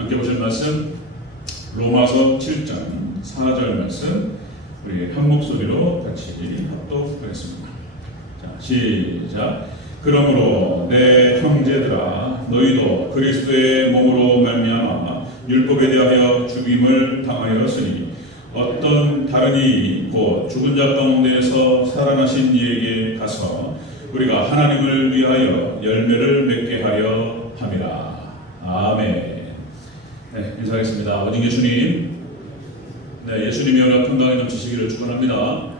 함께 보실 말씀 로마서 7장 4절 말씀 우리 한 목소리로 같이 합독하겠습니다. 자, 시작. 그러므로 내 형제들아 너희도 그리스도의 몸으로 말미암아 율법에 대하여 죽임을 당하였으니 어떤 다른 이 곧 죽은 자 가운데에서 살아나신 이에게 가서 우리가 하나님을 위하여 열매를 맺게 하려 함이라. 아멘. 네, 인사하겠습니다. 어진 예수님, 네, 예수님의 은혜가 평강에 넘치시기를 축원합니다.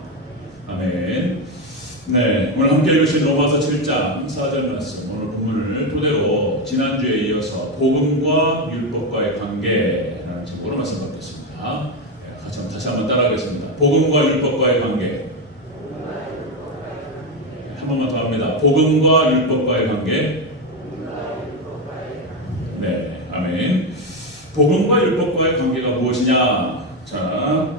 아멘. 네, 오늘 함께 읽으신 로마서 7장 4절 말씀, 오늘 본문을 토대로 지난주에 이어서 복음과 율법과의 관계라는 제목으로 말씀 받겠습니다. 다시 한번 따라하겠습니다. 복음과 율법과의 관계. 한 번만 더 합니다. 복음과 율법과의 관계. 네, 아멘. 복음과 율법과의 관계가 무엇이냐? 자,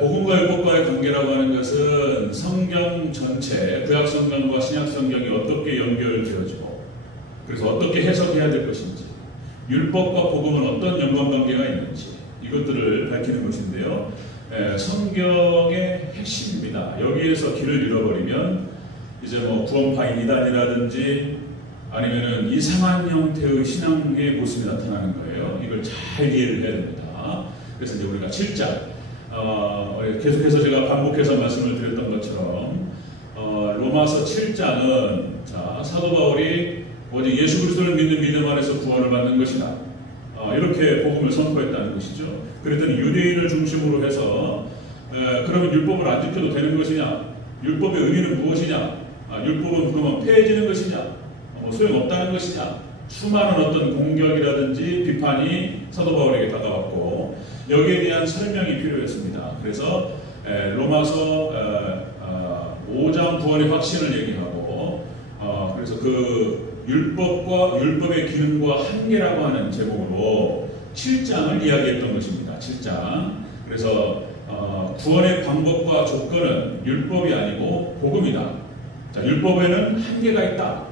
복음과 율법과의 관계라고 하는 것은 성경 전체, 구약 성경과 신약 성경이 어떻게 연결되어지고, 그래서 어떻게 해석해야 될 것인지, 율법과 복음은 어떤 연관관계가 있는지, 이것들을 밝히는 것인데요. 성경의 핵심입니다. 여기에서 길을 잃어버리면 이제 뭐 구원파인 이단이라든지 아니면은 이상한 형태의 신앙의 모습이 나타나는 거예요. 이걸 잘 이해를 해야 됩니다. 그래서 이제 우리가 7장 계속해서 제가 반복해서 말씀을 드렸던 것처럼 로마서 7장은 자, 사도 바울이 오직 예수 그리스도를 믿는 믿음 안에서 구원을 받는 것이다. 이렇게 복음을 선포했다는 것이죠. 그랬더니 유대인을 중심으로 해서 그러면 율법을 안 지켜도 되는 것이냐? 율법의 의미는 무엇이냐? 율법은 그러면 폐해지는 것이냐? 소용없다는 것이냐? 수많은 어떤 공격이라든지 비판이 사도 바울에게 다가왔고 여기에 대한 설명이 필요했습니다. 그래서 로마서 5장 구원의 확신을 얘기하고 그래서 그 율법과 율법의 기능과 한계라고 하는 제목으로 7장을 이야기했던 것입니다. 7장. 그래서 구원의 방법과 조건은 율법이 아니고 복음이다. 자, 율법에는 한계가 있다.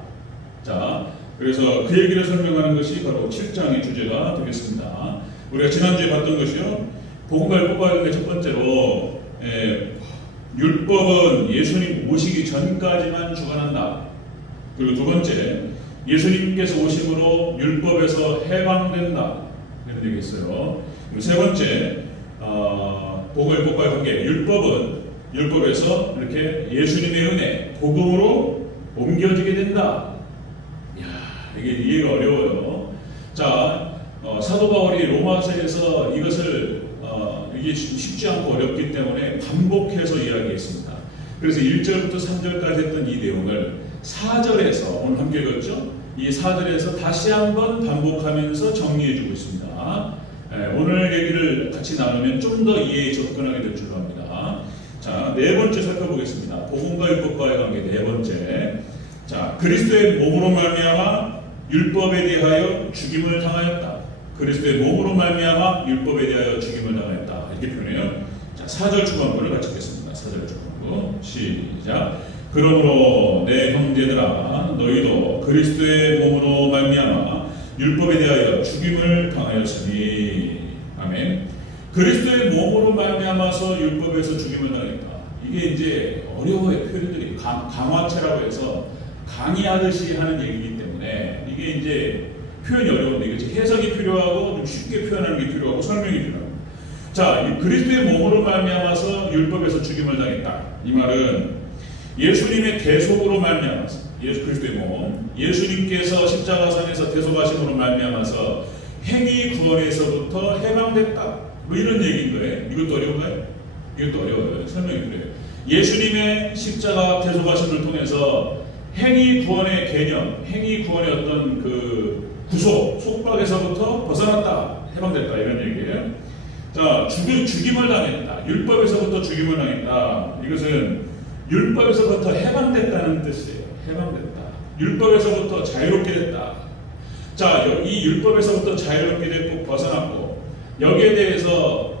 자, 그래서 그 얘기를 설명하는 것이 바로 7장의 주제가 되겠습니다. 우리가 지난주에 봤던 것이요. 복음과 율법과 관계 첫 번째로 율법은 예수님 오시기 전까지만 주관한다. 그리고 두 번째, 예수님께서 오심으로 율법에서 해방된다. 이런 얘기 있어요. 그리고 세 번째, 복음과 율법과의 관계. 율법에서 이렇게 예수님의 은혜, 복음으로 옮겨지게 된다. 이야, 이게 이해가 어려워요. 자, 사도 바울이 로마서에서 이것을 이게 쉽지 않고 어렵기 때문에 반복해서 이야기했습니다. 그래서 1절부터 3절까지 했던 이 내용을 4절에서 오늘 함께 읽었죠? 이 4절에서 다시 한번 반복하면서 정리해주고 있습니다. 오늘 얘기를 같이 나누면 좀 더 이해에 접근하게 될 줄로 합니다. 자, 네 번째 살펴보겠습니다. 복음과 율법과의 관계 네 번째. 자, 그리스도의 몸으로 말미암아 율법에 대하여 죽임을 당하였다. 그리스도의 몸으로 말미암아 율법에 대하여 죽임을 당하였다. 이렇게 표현해요. 자, 4절 중간부를 같이 읽겠습니다. 4절 중간부 시작. 그러므로 내 형제들아 너희도 그리스도의 몸으로 말미암아 율법에 대하여 죽임을 당하였으니. 아멘. 그리스도의 몸으로 말미암아서 율법에서 죽임을 당했다. 이게 이제 어려워요. 표현들이 강화체라고 해서 강의하듯이 하는 얘기이기 때문에 이게 이제 표현이 어려운데 이게 해석이 필요하고 좀 쉽게 표현하는 게 필요하고 설명이 필요하고. 자, 그리스도의 몸으로 말미암아서 율법에서 죽임을 당했다. 이 말은 예수님의 대속으로 말미암아서 예수 그리스도의 몸, 예수님께서 십자가상에서 대속하심으로 말미암아서 행위 구원에서부터 해방됐다. 뭐 이런 얘기인 거예요. 이것도 어려운가요? 이것도 어려워요. 설명이 그래요. 예수님의 십자가 대속하심을 통해서 행위 구원의 개념, 행위 구원의 어떤 그 구속, 속박에서부터 벗어났다, 해방됐다 이런 얘기예요. 자, 죽임을 당했다. 율법에서부터 죽임을 당했다. 이것은 율법에서부터 해방됐다는 뜻이에요. 해방됐다. 율법에서부터 자유롭게 됐다. 자, 이 율법에서부터 자유롭게 됐고 벗어났고 여기에 대해서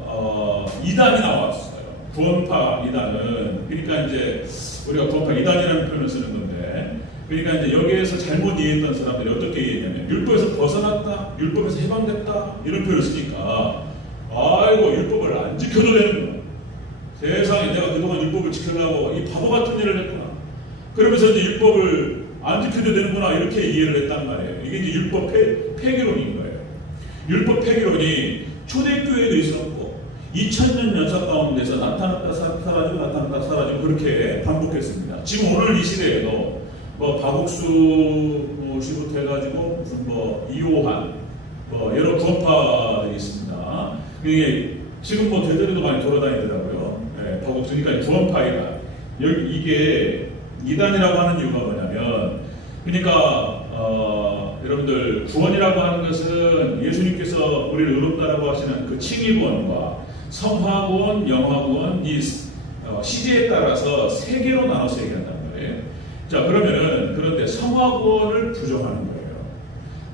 이단이 나왔어요. 구원파 이단은. 그러니까 이제 우리가 구원파 이단이라는 표현을 쓰는 건데 그러니까 이제 여기에서 잘못 이해했던 사람들이 어떻게 이해했냐면 율법에서 벗어났다, 율법에서 해방됐다 이런 표현을 쓰니까 아이고 율법을 안 지켜도 되는구나. 세상에 내가 그동안 율법을 지키려고 이 바보 같은 일을 했구나. 그러면서 이제 율법을 안 지켜도 되는구나 이렇게 이해를 했단 말이에요. 이게 이제 율법 폐기론인 거예요. 율법 폐기론이 초대교회도 있었고 2000년 역사 가운데서 나타났다 사라지고 나타났다 사라지고 그렇게 반복했습니다. 지금 오늘 이 시대에도 뭐 박옥수 씨부터 해가지고 무슨 뭐 이호한 뭐 여러 구원파들이 있습니다. 이게 지금 뭐 대전에도 많이 돌아다니더라고요. 네, 박옥수 그러니까 구원파이다. 여기 이게 이단이라고 하는 이유가 뭐냐면 그러니까 여러분들 구원이라고 하는 것은 예수님께서 우리를 의롭다라고 하시는 그 칭의구원과 성화구원, 영화구원 이 시제에 따라서 세 개로 나눠서 얘기한단 말이에요. 자 그러면은 그런데 성화구원을 부정하는 거예요.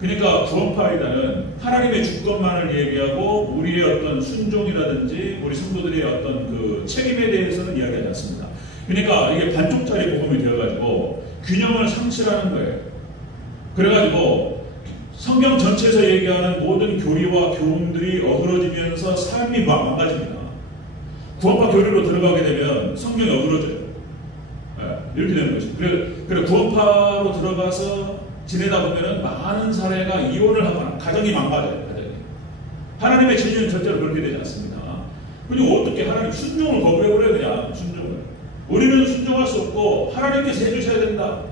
그러니까 구원파이다는 하나님의 주권만을 얘기하고 우리의 어떤 순종이라든지 우리 성도들의 어떤 그 책임에 대해서는 이야기하지 않습니다. 그러니까 이게 반쪽짜리 복음이 되어가지고 균형을 상실하는 거예요. 그래가지고 성경 전체에서 얘기하는 모든 교리와 교훈들이 어그러지면서 삶이 망가집니다. 구원파 교리로 들어가게 되면 성경이 어그러져요. 네, 이렇게 되는 거죠. 그래 구원파로 들어가서 지내다 보면은 많은 사례가 이혼을 하거나 가정이 망가져요. 가정이. 하나님의 진리는 절대로 그렇게 되지 않습니다. 그리고 어떻게 하나님 순종을 거부해버려요. 그냥 순종을. 우리는 순종할 수 없고 하나님께서 해주셔야 된다.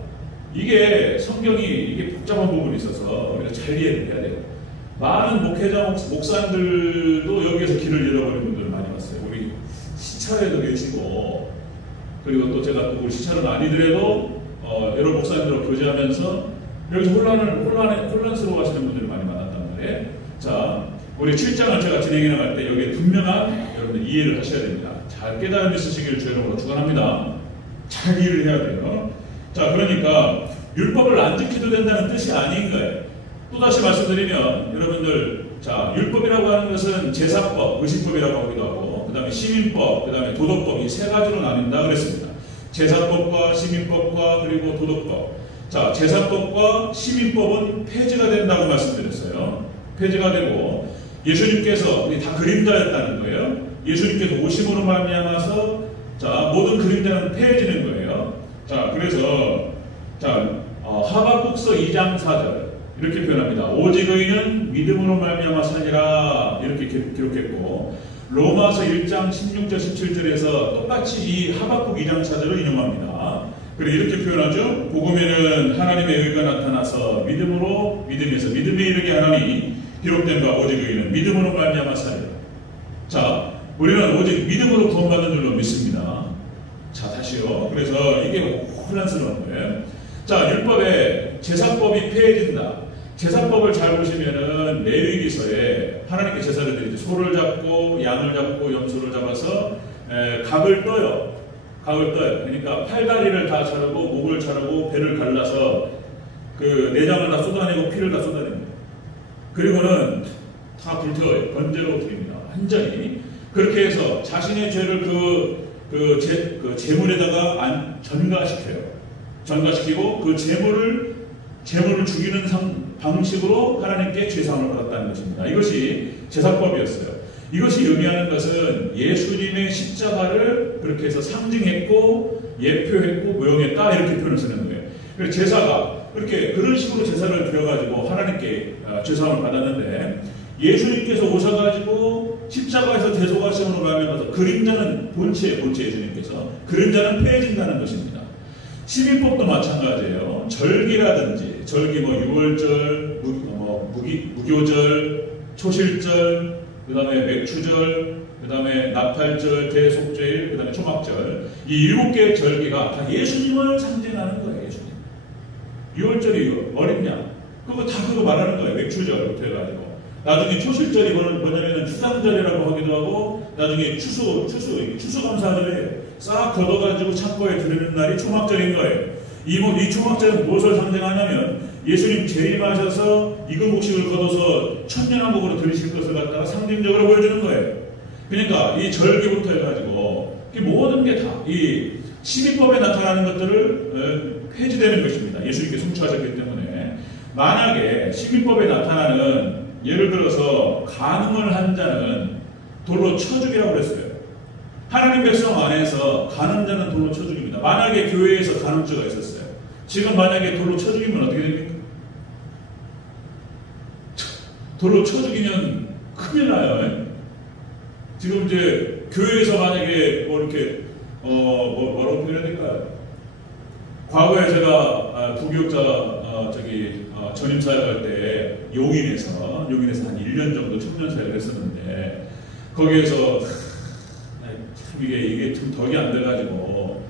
이게 성경이 이게 복잡한 부분이 있어서 우리가 잘 이해를 해야 돼요. 많은 목회자, 목사님들도 여기에서 길을 잃어버린 분들을 많이 봤어요. 우리 시찰에도 계시고 그리고 또 제가 또 우리 시찰은 아니더라도 여러 목사님들과 교제하면서 여기서 혼란스러워 하시는 분들을 많이 만났단 말이에요. 자, 우리 7장을 제가 진행해 나갈 때 여기에 분명한 여러분들 이해를 하셔야 됩니다. 잘 깨달음이 있으시기를 주님으로 축원합니다. 잘 이해를 해야 돼요. 자, 그러니까 율법을 안 지켜도 된다는 뜻이 아닌 거예요. 또다시 말씀드리면 여러분들 자, 율법이라고 하는 것은 제사법, 의식법이라고 하기도 하고 그 다음에 시민법, 그 다음에 도덕법 이 세 가지로 나뉜다 그랬습니다. 제사법과 시민법과 그리고 도덕법. 자, 제사법과 시민법은 폐지가 된다고 말씀드렸어요. 폐지가 되고 예수님께서 우리 다 그림자였다는 거예요. 예수님께서 오심으로 말미암아서 자 모든 그림자는 폐해지는 거예요. 자 그래서 자 하박국서 2장 4절 이렇게 표현합니다. 오직 의인은 믿음으로 말미암아 살리라 이렇게 기록했고 로마서 1장 16절 17절에서 똑같이 이 하박국 2장 4절을 인용합니다. 그리고 이렇게 표현하죠. 복음에는 하나님의 의가 나타나서 믿음에서 믿음에 이르게 하나니 기록된 바 오직 의인은 믿음으로 말미암아 살리라. 자 우리는 오직 믿음으로 구원받는 줄로 믿습니다. 자 다시요. 그래서 이게 혼란스러운 거예요. 자 율법에 제사법이 폐해진다. 제사법을 잘 보시면은 레위기서에 하나님께 제사를 드리죠. 소를 잡고 양을 잡고 염소를 잡아서 각을 떠요. 각을 떠요. 그러니까 팔다리를 다 자르고 목을 자르고 배를 갈라서 그 내장을 다 쏟아내고 피를 다 쏟아냅니다. 그리고는 다 불태워요. 번제로 드립니다. 완전히 그렇게 해서 자신의 죄를 그 제물에다가 전가시켜요. 전가시키고 그 제물을 죽이는 방식으로 하나님께 죄상을 받았다는 것입니다. 이것이 제사법이었어요. 이것이 의미하는 것은 예수님의 십자가를 그렇게 해서 상징했고 예표했고 모형했다 이렇게 표현을 쓰는 거예요. 그래서 제사가 그런 식으로 제사를 드려가지고 하나님께 죄상을 받았는데 예수님께서 오셔가지고 십자가에서 대속하심으로 말미암아서 그림자는 본체예요. 예수님께서 그림자는 폐해진다는 것입니다. 시민법도 마찬가지예요. 절기라든지 절기 뭐 6월절, 무교절, 초실절, 그 다음에 맥추절, 그 다음에 나팔절, 대속죄일, 그 다음에 초막절 이 7개의 절기가 다 예수님을 상징하는 거예요. 예수님. 6월절이 어린 양 그거 다 그거 말하는 거예요. 맥추절부터 해가지고 나중에 초실절이 뭐냐면 추상절이라고 하기도 하고 나중에 추수감사절이에요. 싹 걷어가지고 창고에 들이는 날이 초막절인 거예요. 이 초막절은 무엇을 상징하냐면 예수님 재림하셔서 익은 곡식을 걷어서 천년왕국으로 들이실 것을 갖다가 상징적으로 보여주는 거예요. 그러니까 이 절기부터 해가지고 모든 게 다 이 시민법에 나타나는 것들을 폐지되는 것입니다. 것입니다. 예수님께 성취하셨기 때문에. 만약에 시민법에 나타나는 예를 들어서 간음을 한 자는 돌로 쳐 죽이라고 그랬어요. 하나님 백성 안에서 간음자는 돌로 쳐 죽입니다. 만약에 교회에서 간음죄가 있었어요. 지금 만약에 돌로 쳐 죽이면 어떻게 됩니까? 돌로 쳐 죽이면 큰일 나요. 지금 이제 교회에서 만약에 뭐 이렇게 뭐라고 표현해야 될까요? 과거에 제가 부교육자 전임 사역할 때 용인에서 한 1년 정도 청년 사역을 했었는데 거기에서 참 이게 좀 덕이 안 돼가지고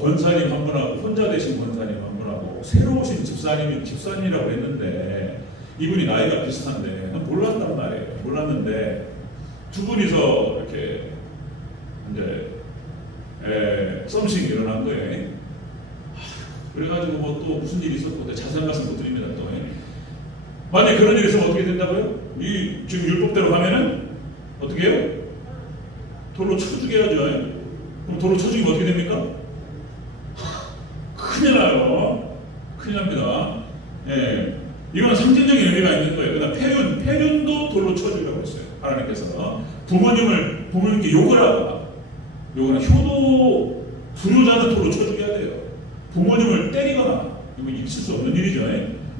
권사님 한 분하고 혼자 되신 권사님 한 분하고 새로 오신 집사님이라고 했는데 이분이 나이가 비슷한데 몰랐단 말이에요. 몰랐는데 두 분이서 이렇게 이제 썸씽이 일어난 거예요. 그래가지고 뭐 또 무슨 일이 있었고 자세한 말씀 못 드립니다. 또 만약에 그런 일이 있으면 어떻게 된다고요? 이 지금 율법대로 가면은 어떻게 해요? 돌로 쳐 죽여야죠. 그럼 돌로 쳐 죽이면 어떻게 됩니까? 큰일 나요. 큰일 납니다. 예. 이건 상징적인 의미가 있는 거예요. 그다음 폐륜도 돌로 쳐 죽이라고 했어요. 하나님께서 부모님께 욕을 하거나 효도 불효자는 돌로 쳐 죽여야 돼요. 부모님을 때리거나 이거 있을 수 없는 일이죠.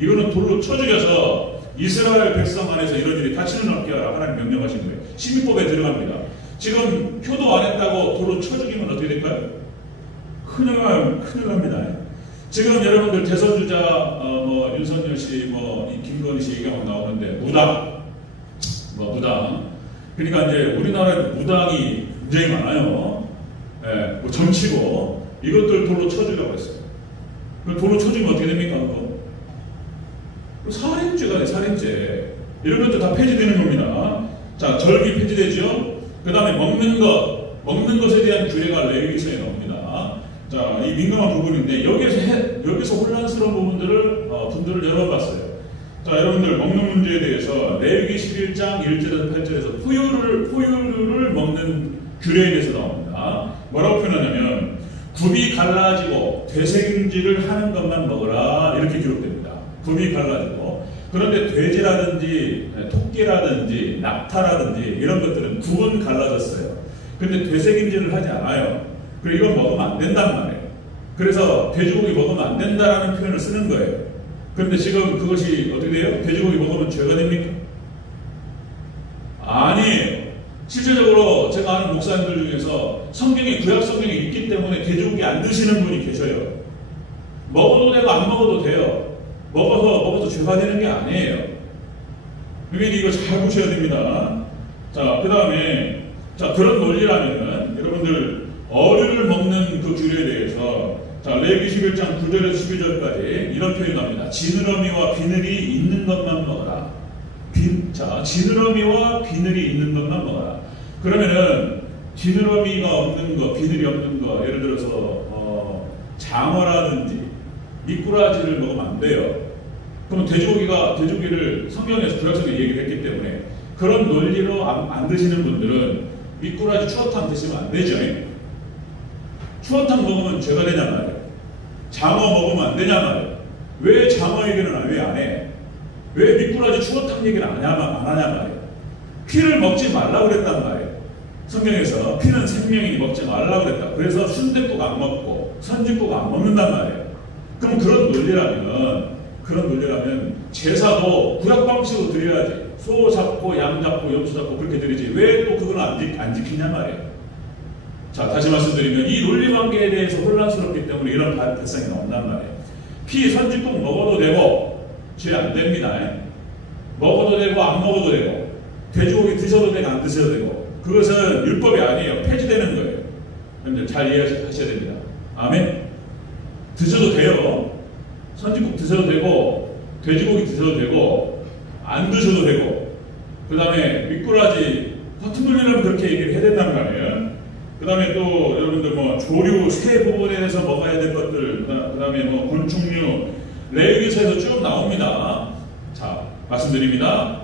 이거는 돌로 쳐 죽여서 이스라엘 백성 안에서 이런 일이 다시는 없게 하라 하나님 명령하신 거예요. 시민법에 들어갑니다. 지금 효도 안 했다고 돌로 쳐 죽이면 어떻게 될까요? 큰일 납니다. 지금 여러분들 대선주자 윤석열 씨, 김건희 씨 얘기가 막 나오는데 무당. 그러니까 이제 우리나라에 무당이 굉장히 많아요. 뭐 정치고 이것들 돌로 쳐주려고 했어요. 돌로 쳐주면 어떻게 됩니까? 살인죄가 돼, 살인죄. 이런 것도 다 폐지되는 겁니다. 자, 절기 폐지되죠. 그 다음에 먹는 것에 대한 규례가 레위기서에 나옵니다. 자, 이 민감한 부분인데 여기서 혼란스러운 분들을 열어봤어요. 자, 여러분들 먹는 문제에 대해서 레위기 11장 1절에서 8절에서 포유류를 먹는 규례에 대해서 나옵니다. 뭐라고 표현하냐면 굽이 갈라지고 되새김질을 하는 것만 먹어라 이렇게 기록됩니다. 굽이 갈라지고. 그런데 돼지라든지 토끼라든지 낙타라든지 이런 것들은 굽은 갈라졌어요. 그런데 되새김질을 하지 않아요. 그리고 이건 먹으면 안 된단 말이에요. 그래서 돼지고기 먹으면 안 된다라는 표현을 쓰는 거예요. 그런데 지금 그것이 어떻게 돼요? 돼지고기 먹으면 죄가 됩니까? 아니에요. 실제적으로 제가 아는 목사님들 중에서 구약 성경에 있기 때문에 돼지고기 안 드시는 분이 계셔요. 먹어도 되고 안 먹어도 돼요. 먹어도 죄가 되는 게 아니에요. 그러니까 이거 잘 보셔야 됩니다. 자, 그 다음에 그런 논리라면은 여러분들 어류를 먹는 그 규례에 대해서 레위기 11장 9절에서 12절까지 이런 표현이 나옵니다. 지느러미와 비늘이 있는 것만 먹어라. 지느러미와 비늘이 있는 것만 먹어라. 그러면은 지느러미가 없는 거, 비늘이 없는 거, 예를 들어서 장어라든지 미꾸라지를 먹으면 안 돼요. 그럼 돼지고기를 성경에서 구약성경에 얘기를 했기 때문에 그런 논리로 안 드시는 분들은 미꾸라지 추어탕 드시면 안 되죠. 추어탕 먹으면 죄가 되냐 말이에요. 장어 먹으면 안 되냐 말이에요. 왜 장어 얘기는 왜 안 해? 왜 미꾸라지 추어탕 얘기를 안 하냐 말이에요. 피를 먹지 말라고 그랬단 말이에요. 성경에서 피는 생명이니 먹지 말라고 그랬다. 그래서 순댓국 안 먹고 선짓국 안 먹는단 말이에요. 그럼 그런 논리라면 제사도 구약 방식으로 드려야지. 소 잡고 양 잡고 염소 잡고 그렇게 드리지. 왜 또 그걸 안 지키냐 말이에요. 자, 다시 말씀드리면 이 논리관계에 대해서 혼란스럽기 때문에 이런 발상이 나온단 말이에요. 피 선짓국 먹어도 되고 죄 안 됩니다. 먹어도 되고 안 먹어도 되고 돼지고기 드셔도 되고 안 드셔도 되고 그것은 율법이 아니에요. 폐지되는 거예요. 여러분들 잘 이해하셔야 됩니다. 아멘. 드셔도 돼요. 선짓국 드셔도 되고 돼지고기 드셔도 되고 안 드셔도 되고 그 다음에 미꾸라지 같은 논리라면 그렇게 얘기를 해야 된다는 거 아니에요. 그 다음에 또 여러분들 조류 새 부분에 대해서 먹어야 될 것들 그 다음에 곤충류 레위기서에서 쭉 나옵니다. 자, 말씀드립니다.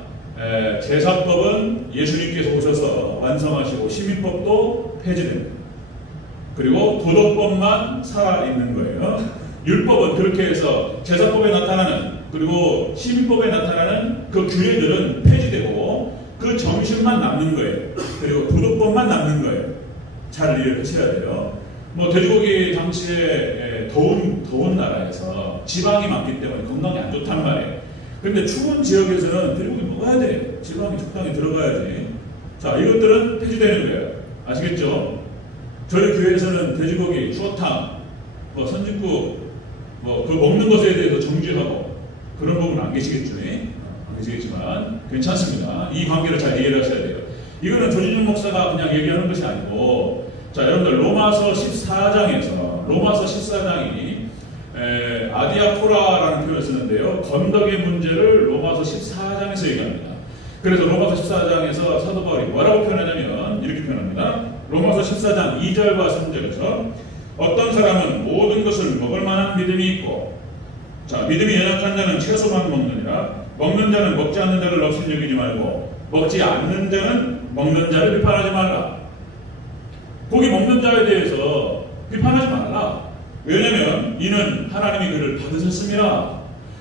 제사법은 예수님께서 오셔서 완성하시고 시민법도 폐지됩니다. 그리고 도덕법만 살아있는 거예요. 율법은 그렇게 해서 제사법에 나타나는 그리고 시민법에 나타나는 그 규례들은 폐지되고 그 정신만 남는 거예요. 그리고 도덕법만 남는 거예요. 잘 이해를 하셔야 돼요. 뭐 돼지고기 당시에 더운 나라에서 지방이 많기 때문에 건강에 안 좋단 말이에요. 근데 추운 지역에서는 돼지고기 먹어야 돼. 지방이 적당히 들어가야지. 자, 이것들은 폐지되는 거예요. 아시겠죠? 저희 교회에서는 돼지고기, 추어탕, 뭐 선짓국, 뭐 그 먹는 것에 대해서 정죄하고 그런 부분은 안 계시겠죠? 안 계시겠지만 괜찮습니다. 이 관계를 잘 이해를 하셔야 돼요. 이거는 조진용 목사가 그냥 얘기하는 것이 아니고, 자, 여러분들 로마서 14장이 아디아포라라는 표현을 쓰는데요. 건덕의 문제를 로마서 14장에서 얘기합니다. 그래서 로마서 14장에서 사도 바울이 뭐라고 표현하냐면 이렇게 표현합니다. 로마서 14장 2절과 3절에서 어떤 사람은 모든 것을 먹을 만한 믿음이 있고, 자, 믿음이 연약한 자는 채소만 먹느니라. 먹는 자는 먹지 않는 자를 없인 여기지 말고 먹지 않는 자는 먹는 자를 비판하지 말라. 고기 먹는 자에 대해서 비판하지 말라. 왜냐면 이는 하나님이 그를 받으셨습니다.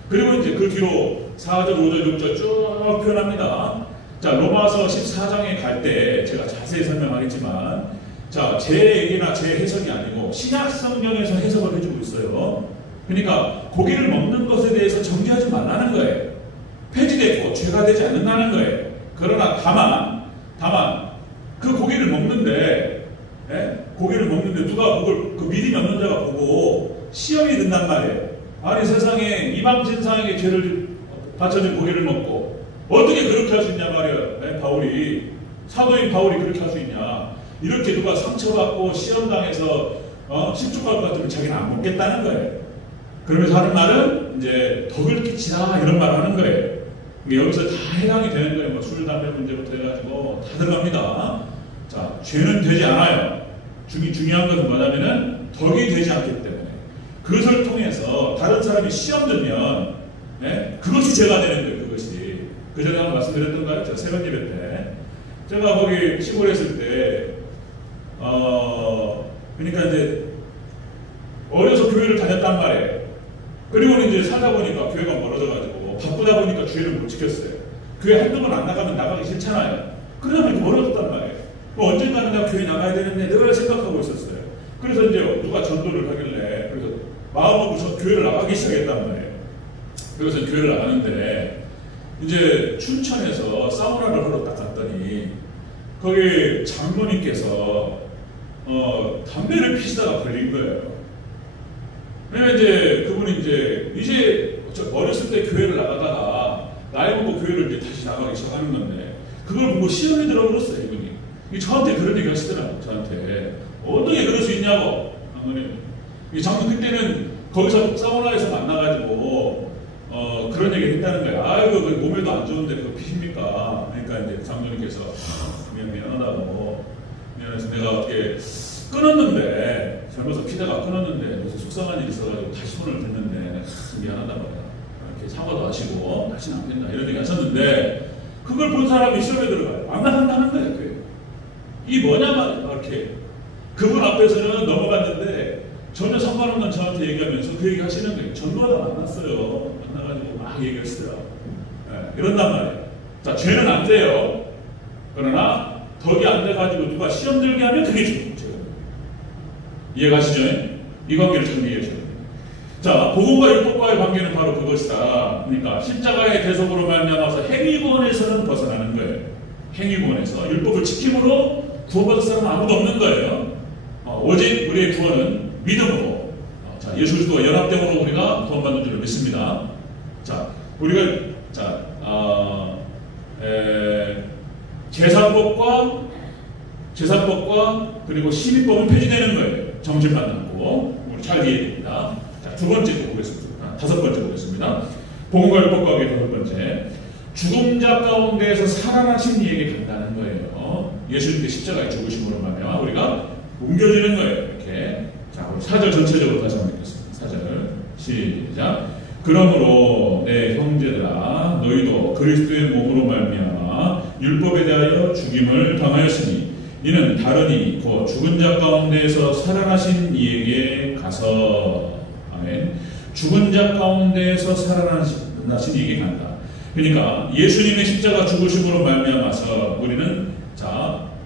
그리고 이제 그 뒤로 4절, 5절, 6절 쭉 표현합니다. 자, 로마서 14장에 갈 때 제가 자세히 설명하겠지만, 자, 제 얘기나 제 해석이 아니고 신약 성경에서 해석을 해주고 있어요. 그러니까 고기를 먹는 것에 대해서 정죄하지 말라는 거예요. 폐지되고 죄가 되지 않는다는 거예요. 그러나 다만 그 고기를 먹는데 누가 그걸 그 믿음이 없는 자가 보고 시험이 든단 말이에요. 아니, 세상에 이방 진상에게 죄를 바쳐진 고기를 먹고 어떻게 그렇게 할 수 있냐 말이에요. 사도인 바울이 그렇게 할 수 있냐. 이렇게 누가 상처받고 시험당해서 십죽할 것 같으면 자기는 안 먹겠다는 거예요. 그러면서 하는 말은 이제 덕을 끼치라 이런 말을 하는 거예요. 여기서 다 해당이 되는 거예요. 뭐 술, 담배 문제부터 해가지고 다 들어갑니다. 자, 죄는 되지 않아요. 중요한 것은 뭐냐면은 덕이 되지 않기 때문에 그것을 통해서 다른 사람이 시험 들면 그것이 죄가 되는 거예요. 그것이. 그 전에 한번 말씀드렸던가요? 제가 새벽 예배 때 제가 거기 시골에 있을 때 그러니까 이제 어려서 교회를 다녔단 말이에요. 그리고 이제 살다 보니까 교회가 멀어져가지고 바쁘다 보니까 주일을 못 지켰어요. 교회 한두 번 안 나가면 나가기 싫잖아요. 그러다 보니까 멀어졌단 말이에요. 언젠가는 내가 교회 나가야 되는데 늘 생각하고 있었어요. 그래서 이제 누가 전도를 하길래 그래서 마음먹고 교회를 나가기 시작했단 말이에요. 그래서 교회를 나가는데 이제 춘천에서 사우나를 하러 딱 갔더니 거기 장로님께서 담배를 피시다가 걸린 거예요. 왜냐면 이제 그분이 이제 어렸을 때 교회를 나가다가 나이 먹고 교회를 이제 다시 나가기 시작하는 건데 그걸 보고 시험이 들어버렸어요. 이분이 저한테 그런 얘기 하시더라고요. 저한테 어떻게 그럴 수 있냐고. 장로님 그때는 거기서 사우나에서 만나가지고 그런 얘기를 했다는 거예요. 아이고 그 몸에도 안 좋은데 그거 피십니까? 그러니까 이제 장로님께서 미안하다고 미안해서 내가 어떻게 끊었는데 젊어서 피다가 끊었는데 무슨 속상한 일이 있어가지고 다시 손을 댔는데 미안하다고 이렇게 사과도 하시고 다시는 안 된다 이런 얘기 하셨는데 그걸 본 사람이 시험에 들어가요. 안 나간다는 거예요. 그게. 이 뭐냐만 이렇게 그분 앞에서는 넘어갔는데 전혀 상관없는 저한테 얘기하면서 그 얘기 하시는 거예요. 전도하다 만났어요. 만나가지고 막 얘기하시더라고요. 이런단 말이에요. 자, 죄는 안 돼요. 그러나 덕이 안 돼가지고 누가 시험 들게 하면 그게 죄예요. 이해가시죠? 이 관계를 잘 이해하셔야 돼요. 자, 복음과 율법과의 관계는 바로 그것이다. 그러니까 십자가의 대속으로 말미암아서 행위구원에서는 벗어나는 거예요. 행위구원에서 율법을 지킴으로 구원받을 사람은 아무도 없는 거예요. 오직 우리의 구원은 믿음으로, 자, 예수 그리스도와 연합됨으로 우리가 구원받는 줄을 믿습니다. 자, 우리가 제사법과 그리고 시민법은 폐지되는 거예요. 정죄만 남고 우리 잘 이해해야 됩니다. 자, 두 번째 보겠습니다. 다섯 번째 보겠습니다. 복음과 율법과 관계 다섯 번째. 죽음자 가운데에서 살아나신 이에게 간다는 거예요. 예수님께 십자가에 죽으심으로 말미암아 우리가 옮겨지는 거예요. 이렇게. 자, 우리 4절 전체적으로 다시 한번 읽겠습니다. 4절 시작. 그러므로 내 형제들아 너희도 그리스도의 몸으로 말미암아 율법에 대하여 죽임을 당하였으니 이는 다른 이 곧 죽은 자 가운데에서 살아나신 이에게 가서. 아멘. 죽은 자 가운데에서 살아나신 이에게 간다. 그러니까 예수님의 십자가 죽으심으로 말미암아서 우리는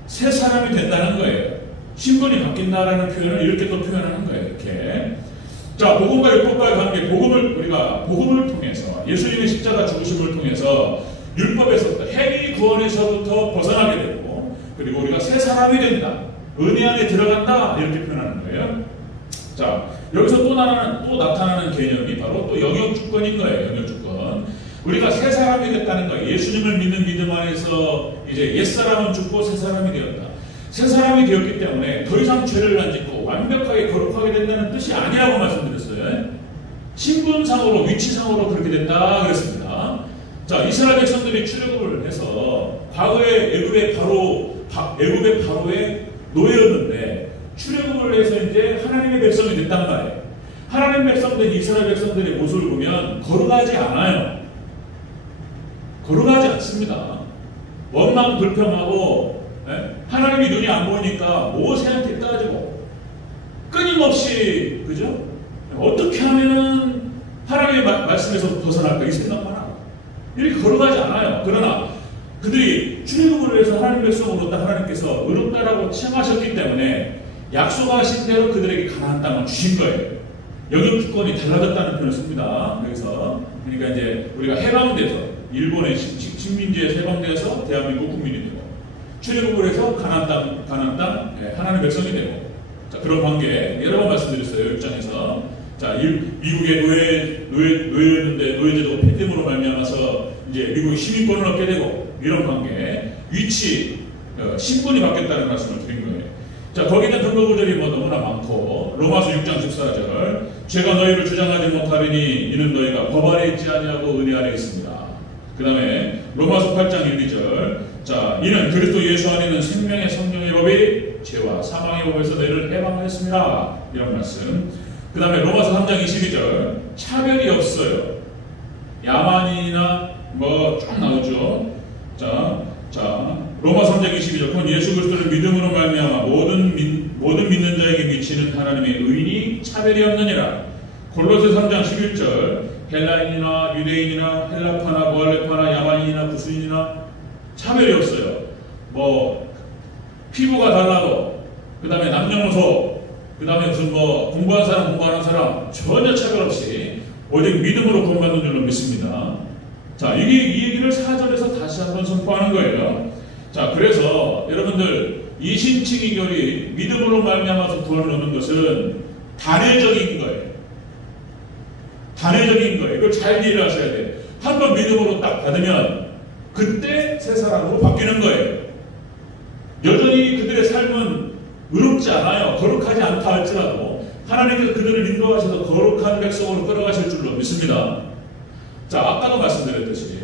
새 사람이 된다는 거예요. 신분이 바뀐다라는 표현을 이렇게 또 표현하는 거예요. 이렇게. 복음과 율법과의 관계, 우리가 복음을 통해서 예수님의 십자가 죽으심을 통해서 율법에서부터 행위 구원에서부터 벗어나게 되고, 그리고 우리가 새 사람이 된다. 은혜 안에 들어간다. 이렇게 표현하는 거예요. 여기서 또 나타나는 개념이 바로 또 영역 주권인 거예요. 영역 주권. 우리가 새 사람이 됐다는 거예요. 예수님을 믿는 믿음 안에서 이제 옛사람은 죽고 새 사람이 되었다. 새 사람이 되었기 때문에 더 이상 죄를 안 짓고 완벽하게 거룩하게 된다는 뜻이 아니라고 말씀드렸어요. 신분상으로, 위치상으로 그렇게 됐다 그랬습니다. 이스라엘 백성들이 출애굽을 해서 과거에 애굽의 바로의 노예였는데 출애굽을 해서 이제 하나님의 백성이 됐단 말이에요. 하나님 백성들, 이스라엘 백성들의 모습을 보면 거룩하지 않아요. 거룩하지 않습니다. 원망 불평하고, 하나님이 눈이 안 보이니까 모세한테 따지고 끊임없이, 그죠? 어떻게 하면은 하나님의 말씀에서 벗어날까 이 생각만 하고 이렇게 거룩하지 않아요. 그러나 그들이 출애굽을 해서 하나님 백성으로 하나님께서 의롭다라고 칭하셨기 때문에 약속하신 대로 그들에게 가나안 땅을 주신 거예요. 영역 주권이 달라졌다는 표현을 씁니다. 그러니까 이제 우리가 해방돼서 일본의 식민지에 해방돼서 대한민국 국민이 되고, 출애굽을 해서 가나안 땅 하나님의 백성이 되고, 그런 관계 여러 번 말씀드렸어요. 입장에서 미국의 노예였는데 노예제도가 폐지됨으로 말미암아서 이제 미국이 시민권을 얻게 되고, 이런 관계, 위치, 신분이 바뀌었다는 말씀을 드린 거예요. 거기는 근거 구절이 너무나 많고, 로마서 6장 14절, 죄가 너희를 주장하지 못하리니 이는 너희가 법 아래 있지 아니하고 은혜 아래 있습니다. 그 다음에 로마서 8장 1, 2절, 이는 그리스도 예수 안에는 생명의 성령의 법이 죄와 사망의 법에서 너희를 해방하였습니다. 이런 말씀. 그 다음에 로마서 3장 22절, 차별이 없어요. 야만인이나 쭉 나오죠. 로마 3장 22절, 그건 예수 그리스도를 믿음으로 말미암아 모든 믿는 자에게 미치는 하나님의 의인이 차별이 없느니라. 골로새 3장 11절, 헬라인이나 유대인이나 헬라파나 모할레파나 야만인이나 구스인이나 차별이 없어요. 피부가 달라도, 그 다음에 남녀노소, 그 다음에 무슨 공부한 사람 공부하는 사람 전혀 차별 없이 오직 믿음으로 구원받는 줄로 믿습니다. 이 얘기를 4절에서 다시 한번 선포하는 거예요. 그래서 여러분들, 이신칭의결이 믿음으로 말미암아서 구원을 얻는 것은 단회적인 거예요. 단회적인 거예요. 이걸 잘 이해를 하셔야 돼요. 한번 믿음으로 딱 받으면 그때 새 사람으로 바뀌는 거예요. 여전히 그들의 삶은 의롭지 않아요. 거룩하지 않다 할지라도 하나님께서 그들을 인도하셔서 거룩한 백성으로 끌어가실 줄로 믿습니다. 아까도 말씀드렸듯이,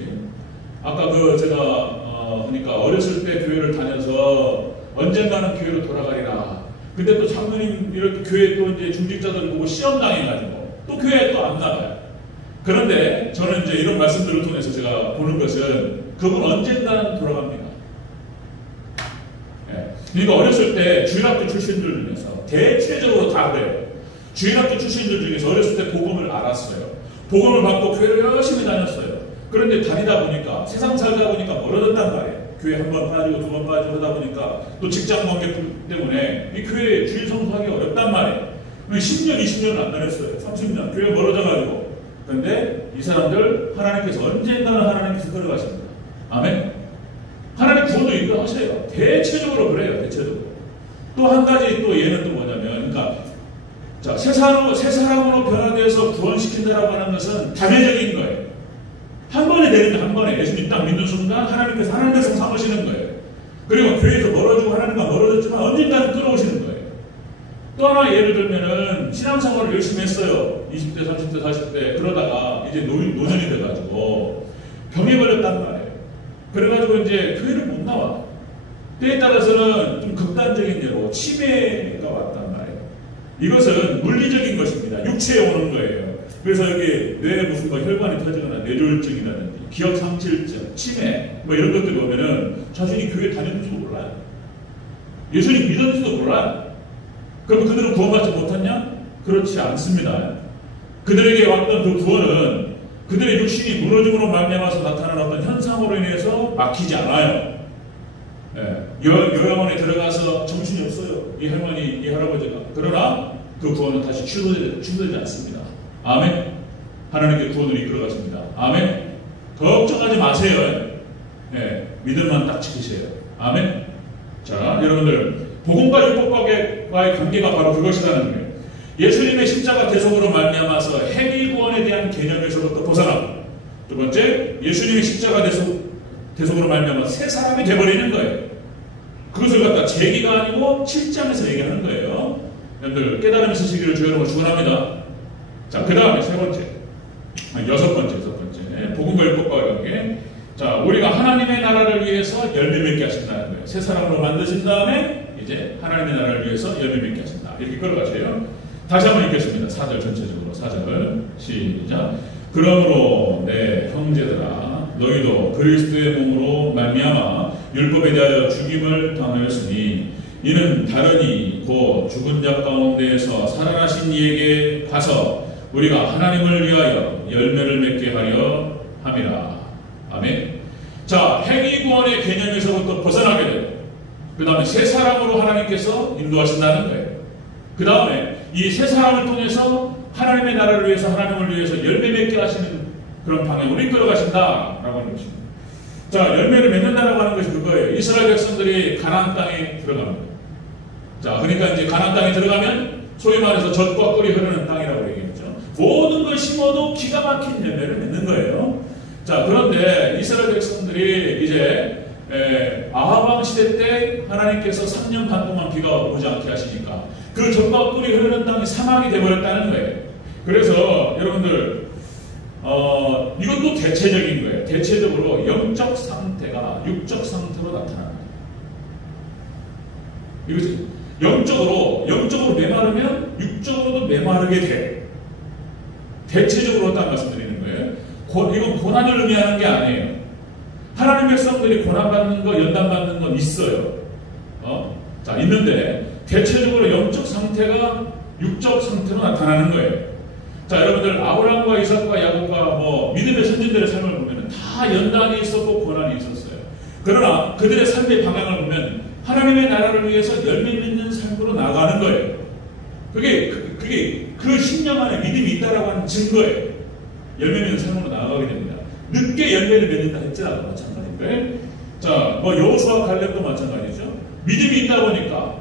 아까 제가 그러니까 어렸을 때 교회를 다녀서 언젠가는 교회로 돌아가리라. 근데 또 장로님 이렇게 교회 또 이제 중직자들 보고 시험 당해가지고 또 교회에 또 안 나가요. 그런데 저는 이제 이런 말씀들을 통해서 제가 보는 것은 그분 언젠가는 돌아갑니다. 그러니까 어렸을 때 주일학교 출신들 중에서 대체적으로 다 그래요. 주일학교 출신들 중에서 어렸을 때 복음을 알았어요. 복음을 받고 교회를 열심히 다녔어요. 그런데 다니다 보니까, 세상 살다 보니까 멀어졌단 말이에요. 교회 한 번 빠지고 두 번 빠지고 하다 보니까 또 직장 관계 때문에 이 교회에 주일 성수하기 어렵단 말이에요. 10년, 20년을 안 다녔어요. 30년. 교회 멀어져가지고. 그런데 이 사람들 하나님께서 언젠가는 하나님께서 끌어가십니다. 아멘? 하나님 구원도 인도하세요. 대체적으로 그래요. 대체적으로. 또 한 가지 또 얘는 또 뭐냐면, 그러니까 새 사람으로 변화되어서 구원시킨다라고 하는 것은 단회적인 거예요. 한 번에 되는데 한 번에 예수님 딱 믿는 순간 하나님께서 하나님 백성 삼으시는 거예요. 그리고 교회에서 멀어지고 하나님과 멀어졌지만 언젠가는 끌어오시는 거예요. 또 하나 예를 들면은 신앙생활을 열심히 했어요. 20대, 30대, 40대 그러다가 이제 노년이 돼가지고 병에 걸렸단 말이에요. 그래가지고 이제 교회를 못 나와. 때에 따라서는 좀 극단적인 예로 치매가 왔단 말이에요. 이것은 물리적인 것입니다. 육체에 오는 거예요. 그래서 여기 뇌에 무슨 혈관이 터지거나 뇌졸중이라든지 기억상실증, 치매 이런 것들이 오면은 자신이 교회 다녔는지도 몰라요. 예수님 믿었는지도 몰라요. 그럼 그들은 구원받지 못했냐? 그렇지 않습니다. 그들에게 왔던 그 구원은 그들의 육신이 무너짐으로 말미암아서 나타나는 어떤 현상으로 인해서 막히지 않아요. 요양원에 들어가서 정신이 없어요. 이 할머니, 이 할아버지가. 그러나 그 구원은 다시 취소되지 않습니다. 아멘. 하나님께 구원을 이끌어 가십니다. 아멘. 걱정하지 마세요. 믿음만 딱 지키세요. 아멘. 자, 여러분들, 복음과 율법과의 관계가 바로 그것이라는 거예요. 예수님의 십자가 대속으로 말미암아서 행위 구원에 대한 개념에서부터 벗어나고, 두 번째, 예수님의 십자가 대속으로 말미암아서 새 사람이 되어버리는 거예요. 그것을 갖다 제기가 아니고 7장에서 얘기하는 거예요. 여러분들 깨달음 있으시기를 주 여러분 축원합니다. 자, 그 다음에 여섯 번째 복음과 율법과의 관계. 자, 우리가 하나님의 나라를 위해서 열매 맺게 하신다는 거예요. 새 사람으로 만드신 다음에 이제 하나님의 나라를 위해서 열매 맺게 하신다. 이렇게 끌어가세요. 다시 한번 읽겠습니다. 4절 전체적으로. 4절 시작. 그러므로 내 형제들아, 너희도 그리스도의 몸으로 말미암아 율법에 대하여 죽임을 당하였으니 이는 다르니 곧 죽은 자 가운데에서 살아나신 이에게 가서 우리가 하나님을 위하여 열매를 맺게 하려 함이라. 아멘. 자, 행위 구원의 개념에서부터 벗어나게 돼요. 그 다음에 새 사람으로 하나님께서 인도하신다는 거예요. 그 다음에 이 새 사람을 통해서 하나님의 나라를 위해서, 하나님을 위해서 열매 맺게 하시는 그런 방향으로 이끌어 가신다라고 하는 것입니다. 자, 열매를 맺는다라고 하는 것이 그거예요. 이스라엘 백성들이 가나안 땅에 들어갑니다. 자, 그러니까 이제 가나안 땅에 들어가면 소위 말해서 젖과 꿀이 흐르는 땅이라고 얘기했죠. 모든 걸 심어도 기가 막힌 열매를 맺는 거예요. 자, 그런데 이스라엘 백성들이 이제 아합 왕 시대 때 하나님께서 3년 반 동안 비가 오지 않게 하시니까 그 젖과 꿀이 흐르는 땅이 사막이 되어버렸다는 거예요. 그래서 여러분들 이것도 대체적인 거예요. 대체적으로 영적 상태가 육적 상태로 나타나는 거예요. 이것이 영적으로 메마르면 육적으로도 메마르게 돼. 대체적으로 딱 말씀드리는 거예요. 이건 고난을 의미하는 게 아니에요. 하나님 백성들이 고난받는 거, 연단받는 건 있어요. 자, 있는데 대체적으로 영적 상태가 육적 상태로 나타나는 거예요. 자, 여러분들 아브라함과 이삭과 야곱과 믿음의 선진들의 삶을 보면 다 연단이 있었고 고난이 있었어요. 그러나 그들의 삶의 방향을 보면 하나님의 나라를 위해서 열매 맺는 삶으로 나가는 거예요. 그게 그 신령 안에 믿음이 있다라고 하는 증거예요. 열매 맺는 삶으로 나아가게 됩니다. 늦게 열매를 맺는다 했지라도 마찬가지인데, 자, 여호수아 갈렙도 마찬가지죠. 믿음이 있다 보니까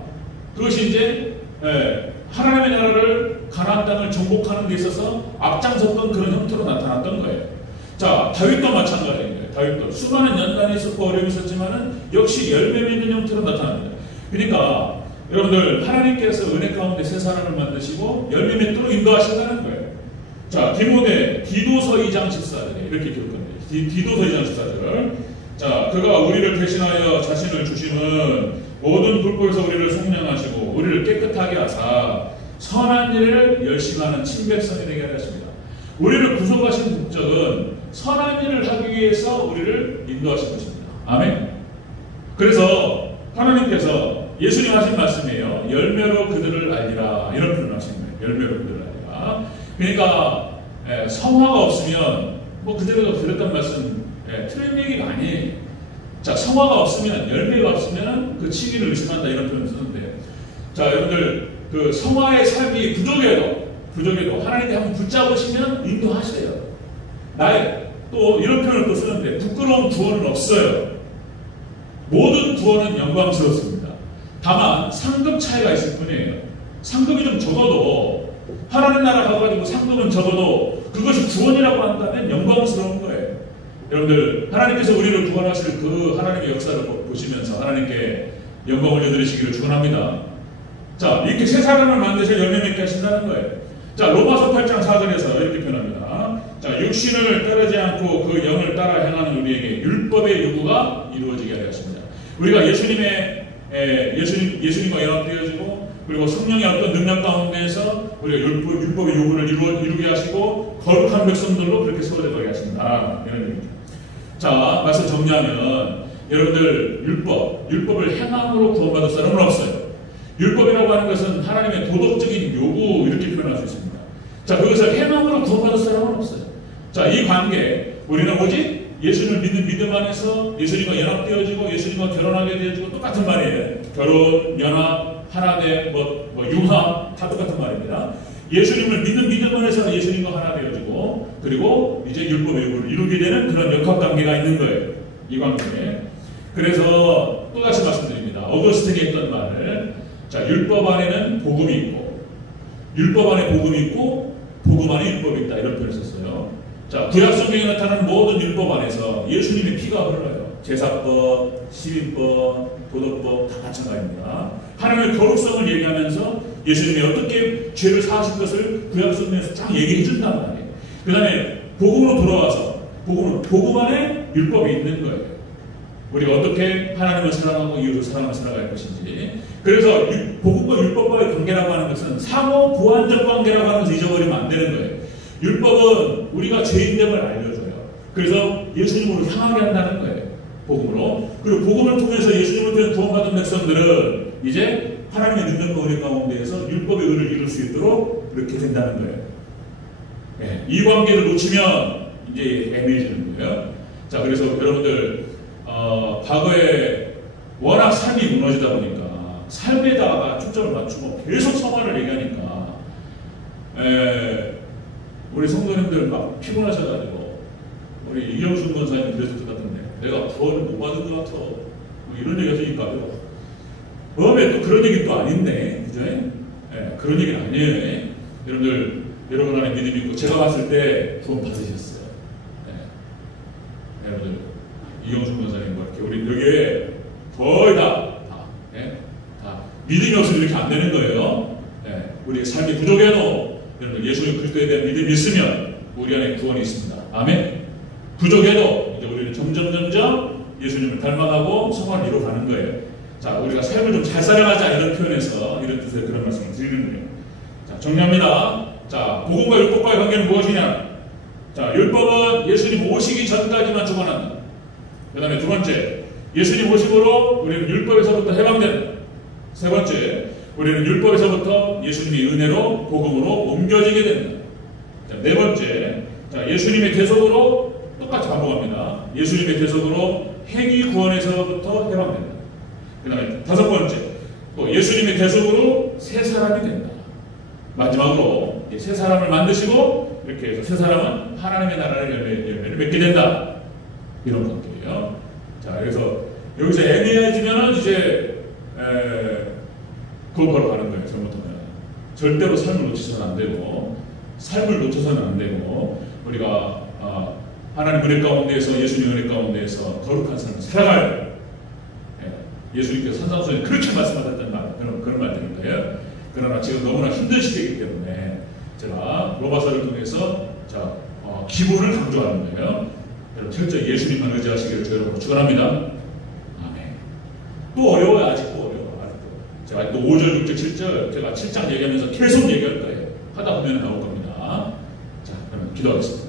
그것이 이제 하나님의 나라를 가나안 땅을 정복하는 데 있어서 앞장섰던 그런 형태로 나타났던 거예요. 자, 다윗도 마찬가지인 거예요. 다윗도 수많은 연단이 있었고 어려움이 있었지만은 역시 열매 맺는 형태로 나타납니다. 그러니까 여러분들 하나님께서 은혜 가운데 새 사람을 만드시고 열매 맺도록 인도하신다는 거예요. 자, 디도서 2장 14절에 이렇게 기록합니다. 디도서 2장 14절. 자, 그가 우리를 대신하여 자신을 주심은 모든 불법에서 우리를 속량하시고 우리를 깨끗하게 하사 선한 일을 열심히 하는 친백성이 되게 하셨습니다. 우리를 구속하신 목적은 선한 일을 하기 위해서 우리를 인도하신 것입니다. 아멘. 그래서 하나님께서 예수님 하신 말씀이에요. 열매로 그들을 알리라. 이런 표현을 하신 거예요. 열매로 그들을 알리라. 그러니까 성화가 없으면 그대로 드렸던 말씀 틀린 얘기가 아니에요. 자, 성화가 없으면, 열매가 없으면 그 치기를 의심한다, 이런 표현을 쓰는데, 자, 여러분들 그 성화의 삶이 부족해도 하나님께 한번 붙잡으시면 인도하세요. 또 이런 표현을 또 쓰는데, 부끄러운 구원은 없어요. 모든 구원은 영광스럽습니다. 다만 상급 차이가 있을 뿐이에요. 상급이 좀 적어도, 하나님 나라 가가지고 상급은 적어도 그것이 구원이라고 한다면 영광스러운 거예요. 여러분들, 하나님께서 우리를 구원하실 그 하나님의 역사를 보시면서 하나님께 영광을 올려드리시기를 축원합니다. 자, 이렇게 새 사람을 만드셔 열매 맺게 하신다는 거예요. 자, 로마서 8장 4절에서 이렇게 표현합니다. 자, 육신을 따르지 않고 그 영을 따라 행하는 우리에게 율법의 요구가 이루어지게 하려 하십니다. 우리가 예수님과 연합되어지고 그리고 성령의 어떤 능력 가운데에서 우리가 율법의 요구를 이루게 하시고 거룩한 백성들로 그렇게 세워져가게 하신다. 이런 얘기입니다. 자, 말씀 정리하면 여러분들 율법을 행함으로 구원받을 사람은 없어요. 율법이라고 하는 것은 하나님의 도덕적인 요구 이렇게 표현할 수 있습니다. 자, 그것을 행함으로 구원받을 사람은 없어요. 자, 이 관계, 우리는 오직 예수님을 믿는 믿음 안에서 예수님과 연합되어지고 예수님과 결혼하게 되어지고 똑같은 말이에요. 결혼, 연합, 하나됨, 융합 다 똑같은 말입니다. 예수님을 믿는 믿음 안에서 예수님과 하나 되어지고 그리고 이제 율법의 의무를 이루게 되는 그런 역학관계가 있는 거예요. 이 관계에. 그래서 또다시 말씀드립니다. 어거스틴이 했던 말을 자, 율법 안에는 복음이 있고 율법 안에 복음이 있고 복음 안에 율법이 있다 이런 표현을 썼어요. 자, 구약성경에 나타나는 모든 율법 안에서 예수님의 피가 흘러요. 제사법, 시민법, 도덕법 다 마찬가지입니다. 하나님의 거룩성을 얘기하면서 예수님이 어떻게 죄를 사하실 것을 구약성경에서 쫙 얘기해 준단 말이에요. 그 다음에 복음으로 돌아와서 복음 안에 율법이 있는 거예요. 우리가 어떻게 하나님을 사랑하고 이웃을 사랑하며 살아갈 것인지. 그래서 복음과 율법과의 관계라고 하는 것은 상호 보완적 관계라고 하는 것을 잊어버리면 안 되는 거예요. 율법은 우리가 죄인됨을 알려줘요. 그래서 예수님으로 향하게 한다는 거예요. 복음으로. 그리고 복음을 통해서 예수님을 통해 구원받은 백성들은 이제 하나님의 능력과 은혜 가운데에서 율법의 의를 이룰 수 있도록 그렇게 된다는 거예요. 네, 이 관계를 놓치면 이제 애매해지는 거예요. 자, 그래서 여러분들 과거에 워낙 삶이 무너지다 보니까 삶에다가 초점을 맞추고 계속 성화를 얘기하니까 우리 성도님들 막 피곤하셔가지고 우리 이경순 권사님 그랬을 것 같은데 내가 구원을 못 받은 것 같아 뭐 이런 얘기 하시니까요. 처음에 또 그런 얘기 또 아닌데 그죠? 그런 얘기는 아니에요. 여러분 안에 믿음이 있고 제가 봤을 때 구원 받으셨어요. 여러분들 이경순 권사님 뭐 이렇게 우리 여기에 거의 다 믿음이 없으면 이렇게 안 되는 거예요. 우리의 삶이 부족해도 여러분 예수님 그리스도에 대한 믿음이 있으면 우리 안에 구원이 있습니다. 아멘. 부족해도 이제 우리는 점점 예수님을 닮아가고 성화를 이루어가는 거예요. 자, 우리가 삶을 좀 잘 살아가자 이런 표현에서 이런 뜻의 그런 말씀을 드리는 거예요. 자, 정리합니다. 자, 복음과 율법과의 관계는 무엇이냐? 자, 율법은 예수님 오시기 전까지만 주관한다. 그 다음에 두 번째, 예수님 오심으로 우리는 율법에서부터 해방된다. 세 번째, 우리는 율법에서부터 예수님의 은혜로 복음으로 옮겨지게 된다. 자, 네 번째, 자, 예수님의 대속으로 똑같이 반복합니다. 예수님의 대속으로 행위 구원에서부터 해방된다. 그 다음에 다섯 번째, 또 예수님의 대속으로 새 사람이 된다. 마지막으로 새 사람을 만드시고 이렇게 해서 새 사람은 하나님의 나라의 열매를 맺게 된다. 이런 관계예요. 자, 그래서 여기서 애매해지면은 이제 그거 가는 거예요. 잘못하면 절대로 삶을 놓치서는 안 되고 삶을 놓쳐서는 안 되고 우리가 하나님 은혜 가운데에서 예수님 은혜 가운데에서 거룩한 삶을 살아가요. 예수님께서 산상수에 그렇게 말씀하셨던 그런 말들인 거예요. 그러나 지금 너무나 힘든 시대이기 때문에 제가 로마서를 통해서 기본을 강조하는 거예요. 여러분 철저히 예수님만 의지하시기를 저 여러분 축원합니다. 아멘. 또 어려워요. 아직도 어려워. 제가 또 5절, 6절, 7절 제가 7장 얘기하면서 계속 얘기할 거예요. 하다 보면 나올 겁니다. 자, 그러면 기도하겠습니다.